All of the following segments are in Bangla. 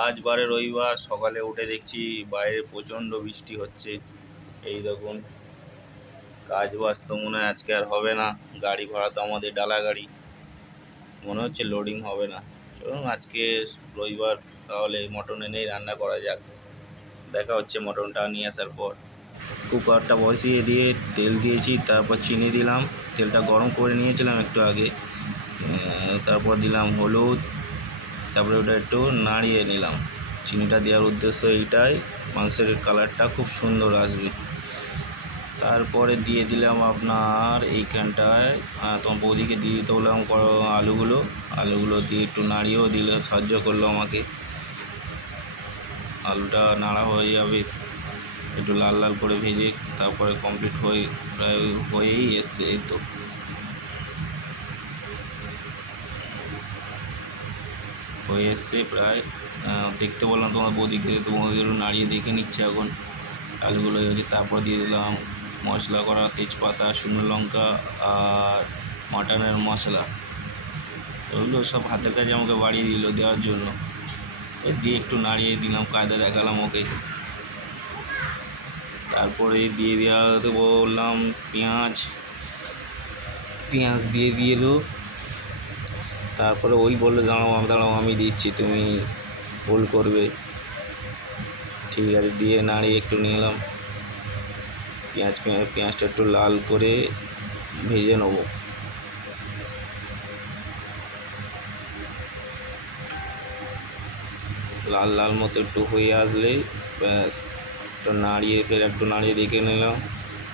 আজ বারে রবিবার, সকালে উঠে দেখছি বাইরে প্রচণ্ড বৃষ্টি হচ্ছে। এই দেখুন, কাজ বাজ তো মনে হয় আজকে আর হবে না। গাড়ি ভাড়া তো আমাদের ডালা গাড়ি, মনে হচ্ছে লোডিং হবে না। চলুন আজকে রবিবার, তাহলে মটন এনেই রান্না করা যাক। দেখা হচ্ছে মটনটা নিয়ে আসার পর। কুকারটা বসিয়ে দিয়ে তেল দিয়েছি, তারপর চিনি দিলাম। তেলটা গরম করে নিয়েছিলাম একটু আগে। তারপর দিলাম হলুদ, তারপরে ওটা একটু নাড়িয়ে নিলাম। চিনিটা দেওয়ার উদ্দেশ্য এইটাই, মাংসের কালারটা খুব সুন্দর আসবে। তারপরে দিয়ে দিলাম আপনার এইখানটায়, তোমার বৌদিকে দিয়ে দিতে বললাম আলুগুলো দিয়ে একটু নাড়িয়েও দিলে সাহায্য করলো আমাকে। আলুটা নাড়া হয়ে যাবে, একটু লাল লাল করে ভেজে তারপরে কমপ্লিট হয়েই এসছে। এই তো হয়ে এসছে প্রায়। দেখতে বললাম তোমার বৌদিকে, তো বৌদিকে নাড়িয়ে দেখে নিচ্ছে এখন আলুগুলো হয়েছে। তারপর দিয়ে দিলাম মশলা করা তেজপাতা, শুকনো লঙ্কা আর মাটনের মশলা। ওগুলো সব হাতের কাছে আমাকে বাড়িয়ে দিল দেওয়ার জন্য। দিয়ে একটু নাড়িয়ে দিলাম, কায়দা দেখালাম ওকে। তারপরে দিয়ে দেওয়াতে বললাম পেঁয়াজ দিয়ে দিলো। তারপরে ওই বললো দাঁড়াও আমি দিচ্ছি, তুমি হোল্ড করবে। ঠিক আছে, দিয়ে নাড়িয়ে একটু নিলাম। পেঁয়াজটা একটু লাল করে ভেজে নেব। লাল লাল মতো একটু হয়ে আসলেই ব্যাস, একটু নাড়িয়ে দেখে নিলাম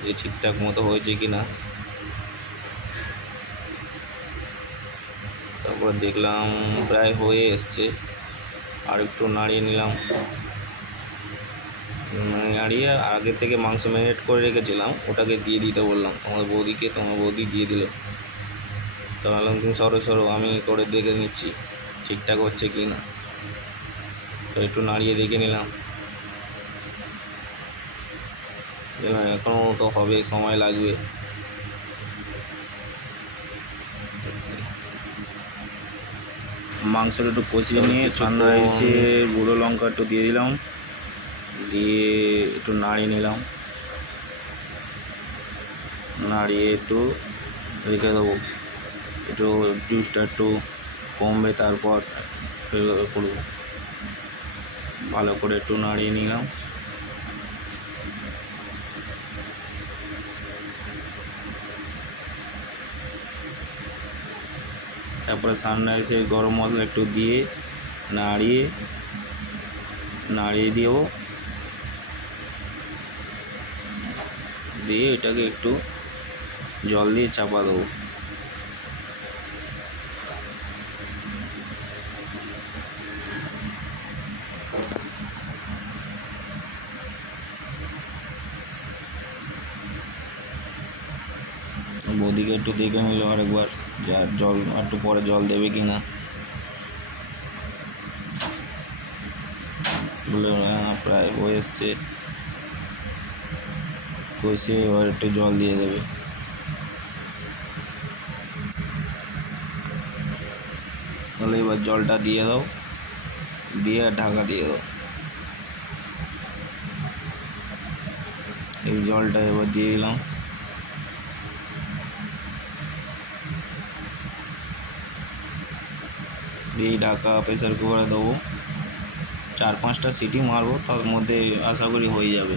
যে ঠিকঠাক মতো হয়েছে কি না। তারপর দেখলাম প্রায় হয়ে এসছে, আর একটু নাড়িয়ে নিলাম। নাড়িয়ে আগের থেকে মাংস ম্যারিনেট করে রেখেছিলাম, ওটাকে দিয়ে দিতে বললাম তোমার বৌদিকে। তোমার বৌদি দিয়ে দিল। তো বললাম তুমি সরো আমি করে দেখে নিচ্ছি ঠিকঠাক হচ্ছে কি না। একটু নাড়িয়ে দেখে নিলাম। এখনও তো হবে, সময় লাগবে। মাংসটা একটু কষিয়ে নিয়ে সানরাইসের গুঁড়ো লঙ্কা একটু দিয়ে দিলাম, দিয়ে একটু নাড়িয়ে নিলাম। নাড়িয়ে একটু রেখে দেবো, একটু জুসটা একটু কমবে, তারপর করবো। ভালো করে একটু নাড়িয়ে নিলাম। তারপরে সানরাইসের গরম মশলা একটু দিয়ে নাড়িয়ে দেবো। দিয়ে এটাকে একটু জল দিয়ে চাপা দেবো। বৌদিকে একটু দেখে নিল আরেকবার, জল একটু পরে জল দেবে কি না। প্রায় হয়ে এসছে, কষে এবার একটু জল দিয়ে দেবে। তাহলে এবার জলটা দিয়ে দাও, দিয়ে ঢাকা দিয়ে দাও। এই জলটা এবার দিয়ে দিলাম। দিয়ে ঢাকা প্রেসার কুকারে দেবো। 4-5টা সিটি মারবো, তার মধ্যে আশা করি হয়ে যাবে।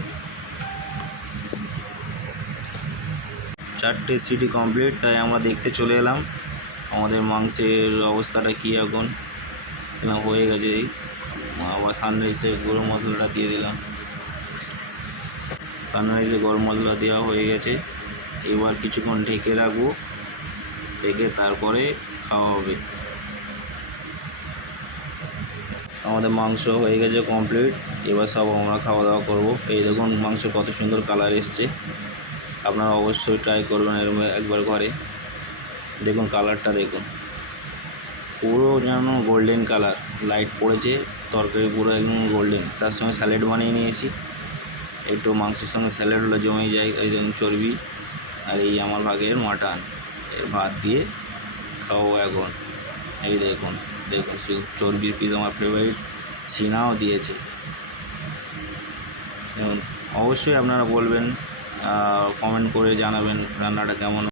4টে সিটি কমপ্লিট, তাই আমরা দেখতে চলে এলাম আমাদের মাংসের অবস্থাটা কী এখন। হয়ে গেছে। আবার সানরাইসের গরম মশলাটা দিয়ে দিলাম। সানরাইসের গরম মশলা দেওয়া হয়ে গেছে। এবার কিছুক্ষণ ঢেকে রাখবো, ঢেকে তারপরে খাওয়া হবে। আমাদের মাংস হয়ে গেছে কমপ্লিট। এবার সব আমরা খাওয়া দাওয়া করবো। এই দেখুন মাংস কত সুন্দর কালার এসছে। আপনারা অবশ্যই ট্রাই করবেন এরকম একবার ঘরে। দেখুন কালারটা দেখুন, পুরো যেন গোল্ডেন কালার, লাইট পড়েছে, তরকারি পুরো একদম গোল্ডেন। তার সঙ্গে স্যালাড বানিয়ে নিয়েছি, একটু মাংসের সঙ্গে স্যালাড হলে জমে যায়। এই দেখুন চর্বি, আর এই আমার ভাগের মাটন, ভাত দিয়ে খাওয়াবো এখন। এই দেখুন চর্বির পিস আমার ফেভারিট। সিনাও দিয়েছে। অবশ্যই আপনারা বলবেন, কমেন্ট করে জানাবেন রান্নাটা কেমন।